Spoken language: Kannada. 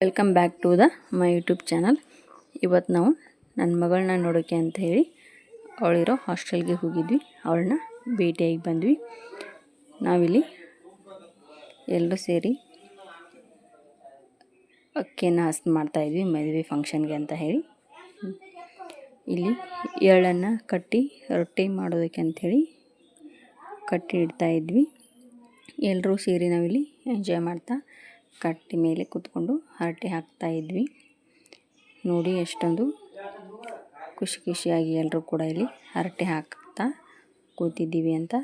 Welcome back to the my YouTube channel ಇವತ್ತು ನಾವು ನನ್ನ ಮಗಳನ್ನ ನೋಡೋಕ್ಕೆ ಅಂತ ಹೇಳಿ ಅವಳಿರೋ ಹಾಸ್ಟೆಲ್ಗೆ ಹೋಗಿದ್ವಿ. ಅವಳನ್ನ ಭೇಟಿಯಾಗಿ ಬಂದ್ವಿ. ನಾವಿಲ್ಲಿ ಎಲ್ಲರೂ ಸೇರಿ ಅಕ್ಕಿಯನ್ನು ಹಸ್ತು ಮಾಡ್ತಾಯಿದ್ವಿ ಮದುವೆ ಫಂಕ್ಷನ್ಗೆ ಅಂತ ಹೇಳಿ. ಇಲ್ಲಿ ಎಳ್ಳನ್ನು ಕಟ್ಟಿ ರೊಟ್ಟಿ ಮಾಡೋದಕ್ಕೆ ಅಂಥೇಳಿ ಕಟ್ಟಿ ಇಡ್ತಾಯಿದ್ವಿ ಎಲ್ಲರೂ ಸೇರಿ ನಾವಿಲ್ಲಿ ಎಂಜಾಯ್ ಮಾಡ್ತಾ ಕಟ್ಟಿ ಮೇಲೆ ಕೂತ್ಕೊಂಡು ಹರಟೆ ಹಾಕ್ತಾ ಇದ್ವಿ. ನೋಡಿ ಎಷ್ಟೊಂದು ಖುಷಿ ಖುಷಿಯಾಗಿ ಎಲ್ಲರೂ ಕೂಡ ಇಲ್ಲಿ ಹರಟೆ ಹಾಕ್ತಾ ಕೂತಿದ್ದೀವಿ ಅಂತ.